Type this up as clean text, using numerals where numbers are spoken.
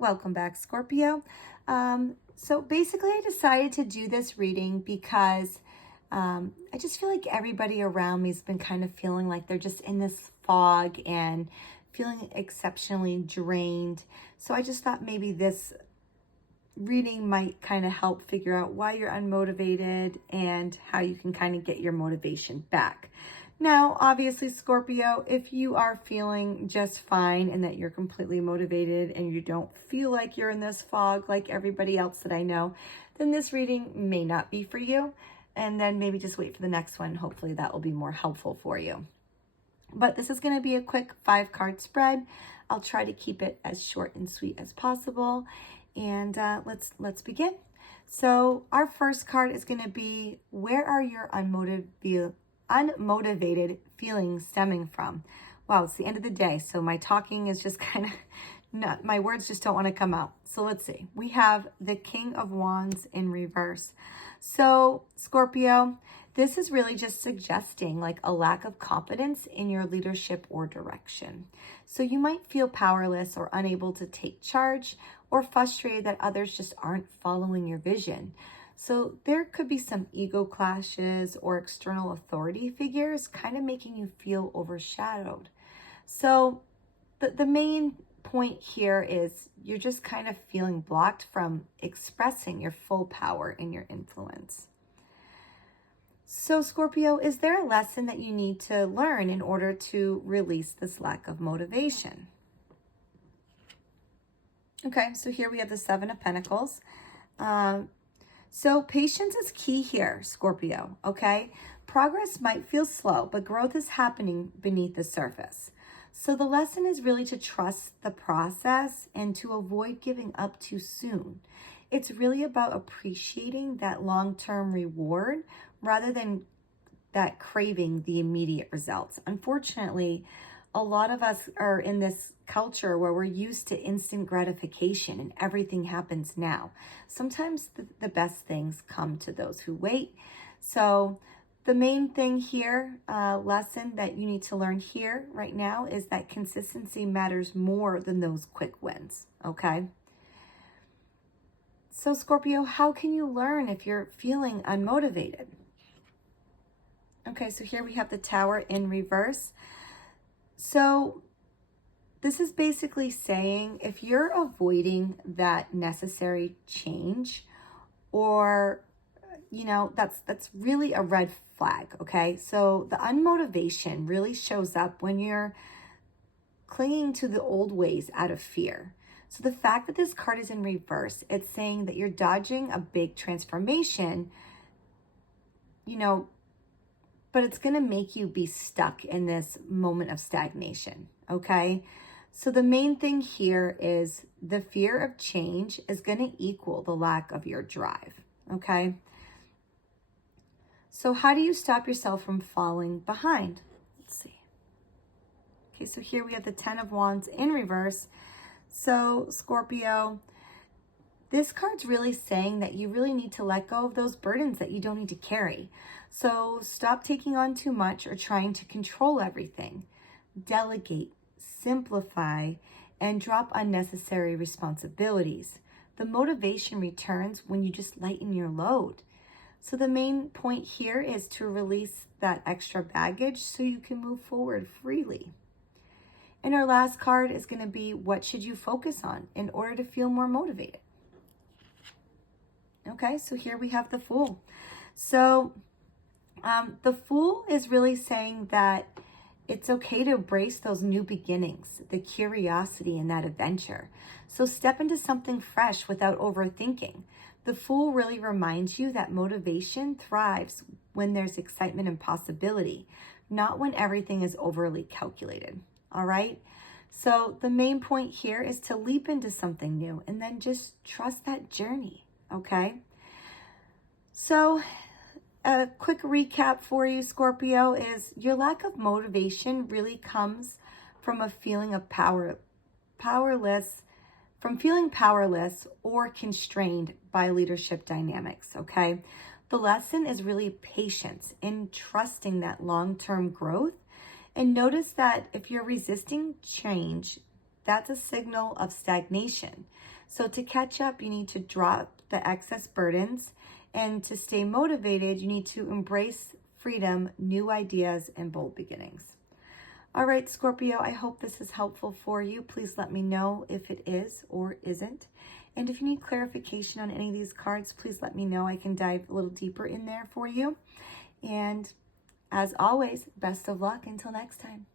Welcome back, Scorpio. So basically, I decided to do this reading because I just feel like everybody around me has been kind of feeling like they're just in this fog and feeling exceptionally drained. So I just thought maybe this reading might kind of help figure out why you're unmotivated and how you can kind of get your motivation back. Now, obviously, Scorpio, if you are feeling just fine and that you're completely motivated and you don't feel like you're in this fog like everybody else that I know, then this reading may not be for you. And then maybe just wait for the next one. Hopefully that will be more helpful for you. But this is going to be a quick 5-card spread. I'll try to keep it as short and sweet as possible. And let's begin. So our first card is going to be, where are your unmotivated feelings stemming from? Wow, it's the end of the day, so my talking is just kind of not, my words just don't want to come out. So let's see. We have the King of Wands in reverse. So Scorpio, this is really just suggesting like a lack of confidence in your leadership or direction. So you might feel powerless or unable to take charge, or frustrated that others just aren't following your vision. So there could be some ego clashes or external authority figures kind of making you feel overshadowed. So the main point here is you're just kind of feeling blocked from expressing your full power and your influence. So Scorpio, is there a lesson that you need to learn in order to release this lack of motivation? Okay, so here we have the Seven of Pentacles. So patience is key here, Scorpio, okay? Progress might feel slow, but growth is happening beneath the surface. So the lesson is really to trust the process and to avoid giving up too soon. It's really about appreciating that long-term reward rather than that craving the immediate results. Unfortunately, a lot of us are in this culture where we're used to instant gratification and everything happens now. Sometimes the best things come to those who wait. So the main thing here, lesson that you need to learn here right now is that consistency matters more than those quick wins, okay? So Scorpio, how can you learn if you're feeling unmotivated? Okay, so here we have the Tower in reverse. So this is basically saying if you're avoiding that necessary change, or, you know, that's really a red flag, okay? So the unmotivation really shows up when you're clinging to the old ways out of fear. So the fact that this card is in reverse, it's saying that you're dodging a big transformation, you know, but it's going to make you be stuck in this moment of stagnation, okay? So the main thing here is the fear of change is going to equal the lack of your drive, okay? So how do you stop yourself from falling behind? Let's see. Okay, so here we have the Ten of Wands in reverse. So Scorpio, this card's really saying that you really need to let go of those burdens that you don't need to carry. So stop taking on too much or trying to control everything. Delegate, simplify, and drop unnecessary responsibilities. The motivation returns when you just lighten your load. So the main point here is to release that extra baggage so you can move forward freely. And our last card is going to be, what should you focus on in order to feel more motivated? Okay, so here we have the Fool. So the Fool is really saying that it's okay to embrace those new beginnings, the curiosity and that adventure. So step into something fresh without overthinking. The Fool really reminds you that motivation thrives when there's excitement and possibility, not when everything is overly calculated. All right? So the main point here is to leap into something new and then just trust that journey. Okay, so a quick recap for you, Scorpio, is your lack of motivation really comes from a feeling of powerless or constrained by leadership dynamics, okay? The lesson is really patience in trusting that long-term growth. And notice that if you're resisting change, that's a signal of stagnation. So to catch up, you need to drop the excess burdens. And to stay motivated, you need to embrace freedom, new ideas, and bold beginnings. All right, Scorpio, I hope this is helpful for you. Please let me know if it is or isn't. And if you need clarification on any of these cards, please let me know. I can dive a little deeper in there for you. And as always, best of luck until next time.